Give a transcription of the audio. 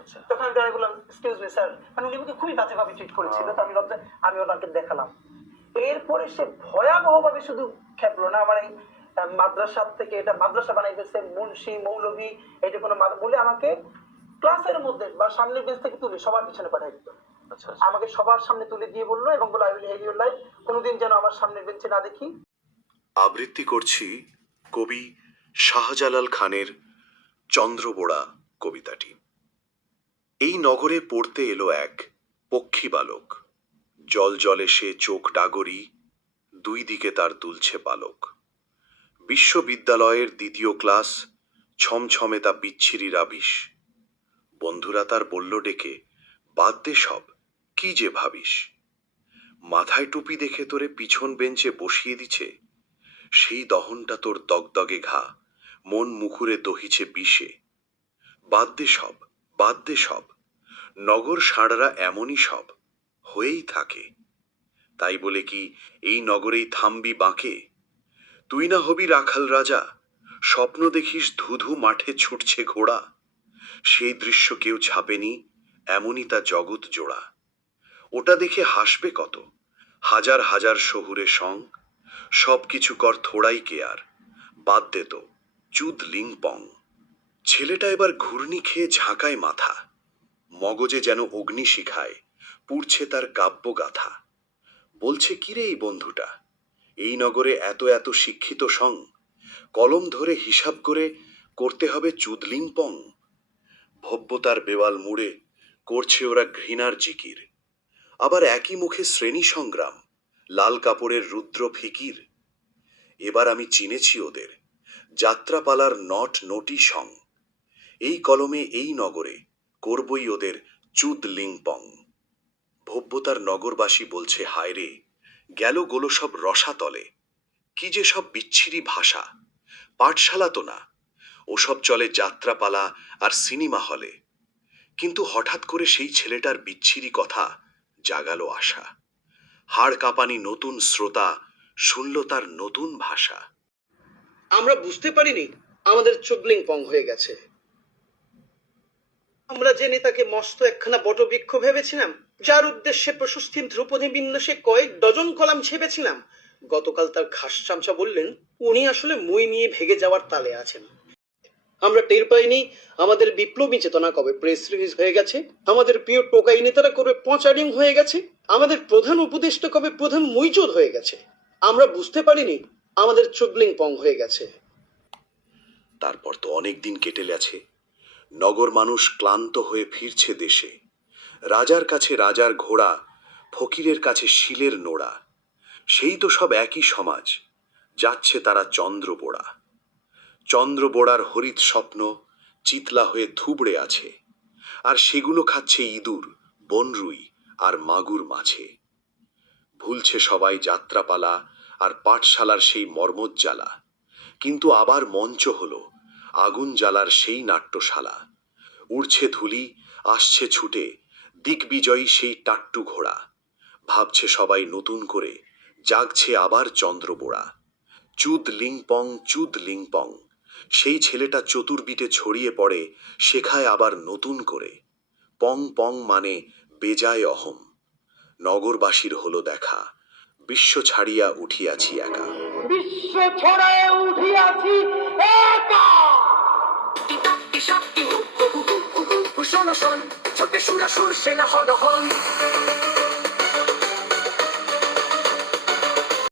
আচ্ছা তখন আমি দাঁড়িয়ে বললাম এক্সকিউজ মি স্যার, মানে উনি আমাকে খুবই বাজেভাবে ট্রিট করেছিল। তো আমি ভাবলাম আমি ওনাকে দেখালাম। এরপরে সে ভয়াবহভাবে শুধু খেপলো না, আমার এই মাদ্রাসা থেকে এটা মাদ্রাসা বানাই দিয়েছে, মুন্সি মৌলভী এটা কোনো বলে আমাকে ক্লাসের মধ্যে বা সামনের বেঞ্চ থেকে তুলে সবার পিছনে পাঠিয়ে দিত। আচ্ছা আমাকে সবার সামনে তুলে দিয়ে বললো এবং বলে I will help your life, কোনোদিন যেন আমার সামনের বেঞ্চে না দেখি। আবৃত্তি করছি কবি শাহজালাল খানের চন্দ্রবোড়া কবিতাটি। এই নগরে পড়তে এলো এক পক্ষী বালক, জল জলে সে চোখ ডাগরি, দুই দিকে তার দুলছে পালক। বিশ্ববিদ্যালয়ের দ্বিতীয় ক্লাস, ছমছমে তা বিচ্ছিরি রাবিশ। বন্ধুরা তার বলল ডেকে, বাদ দে সব, কি যে ভাবিস। মাথায় টুপি দেখে তোরে পিছন বেঞ্চে বসিয়ে দিছে, সেই দহনটা তোর দগদগে ঘা, মন মুখুরে দহিছে বিষে। বাদ দে সব, বাদ দে সব, নগর ষাঁড়রা এমনই সব, হয়েই থাকে। তাই বলে কি এই নগরেই থামবি বাঁকে? তুই না হবি রাখাল রাজা, স্বপ্ন দেখিস ধুধু মাঠে ছুটছে ঘোড়া। সেই দৃশ্য কেউ ছাপেনি, এমনই তা জগৎ জোড়া। ওটা দেখে হাসবে কত, হাজার হাজার শহুরে সং। সব কিছু কর থোড়াই কেয়ার, বাদ দে তো চুদ লিং পং। ছেলেটা এবার ঘূর্ণি খেয়ে ঝাঁকায় মাথা, মগজে যেন অগ্নি শিখায়, পুড়ছে তার কাব্যগাথা। বলছে কিরে এই বন্ধুটা, এই নগরে এত এত শিক্ষিত সং, কলম ধরে হিসাব করে করতে হবে চুদলিং পং। ভব্যতার বেওয়াল মুড়ে করছে ওরা ঘৃণার জিকির, আবার একই মুখে শ্রেণী সংগ্রাম, লাল কাপড়ের রুদ্র ফিকির। এবার আমি চিনেছি ওদের, যাত্রাপালার নট নটি সং। এই কলমে এই নগরে করবই ওদের চুদ লিং পং। ভব্যতার নগরবাসী বলছে হায় রে, গেল গোলো সব রসাতলে। কি যে সব বিচ্ছিরি ভাষা, পাঠশালা তো না, ওসব চলে যাত্রাপালা আর সিনেমা হলে। কিন্তু হঠাৎ করে সেই ছেলেটার বিচ্ছিরি কথা জাগালো আশা। হাড় কাঁপানি নতুন শ্রোতা শুনল তার নতুন ভাষা। আমরা বুঝতে পারিনি আমাদের চুদলিং পং হয়ে গেছে। আমরা যে নেতাকে মস্ত একখানা বটবৃক্ষ ভেবেছিলাম, যার উদ্দেশ্যে প্রশস্তির ধ্রুপদী বিন্যাসে কয়েক ডজন কলাম ছেপেছিলাম, গতকাল তার খাস চামচা বললেন উনি আসলে মই নিয়ে ভেগে যাওয়ার তালে আছেন। আমরা টের পাইনি আমাদের বিপ্লবী চেতনা কবে প্রেস রিলিজ হয়ে গেছে, আমাদের প্রিয় টোকাই নেতারা কবে পচারিং হয়ে গেছে, আমাদের প্রধান উপদেষ্টা কবে প্রধান মইচোদ হয়ে গেছে। আমরা বুঝতে পারিনি আমাদের চুদলিং পং হয়ে গেছে। তারপর তো অনেক দিন কেটে গেছে, নগর মানুষ ক্লান্ত হয়ে ফিরছে দেশে। রাজার কাছে রাজার ঘোড়া, ফকিরের কাছে শিলের নোড়া। সেই তো সব একই সমাজ, যাচ্ছে তারা চন্দ্রবোড়া। চন্দ্রবোড়ার হরিত স্বপ্ন চিতলা হয়ে থুবড়ে আছে, আর সেগুলো খাচ্ছে ইঁদুর, বনরুই আর মাগুর মাছে। ভুলছে সবাই যাত্রাপালা আর পাঠশালার সেই মর্মজ্জালা, কিন্তু আবার মঞ্চ হলো আগুন জ্বালার সেই নাট্যশালা। উড়ছে ধুলি, আসছে ছুটে দিগ্বিজয়ী সেই টাট্টু ঘোড়া। ভাবছে সবাই নতুন করে, জাগছে আবার চন্দ্রবোড়া। চুদ লিং পং, চুদ লিং পং, সেই ছেলেটা চতুর্বিটে ছড়িয়ে পড়ে, শেখায় আবার নতুন করে। পং পং মানে বেজায় অহম। নগরবাসীর হলো দেখা, বিশ্ব ছাড়িয়া উঠিয়াছি একা। বিশ্ব ছড়ায় উঠিয়াছি একা। শোন শোন, ছোটে সুরা সুর সে না হন হন।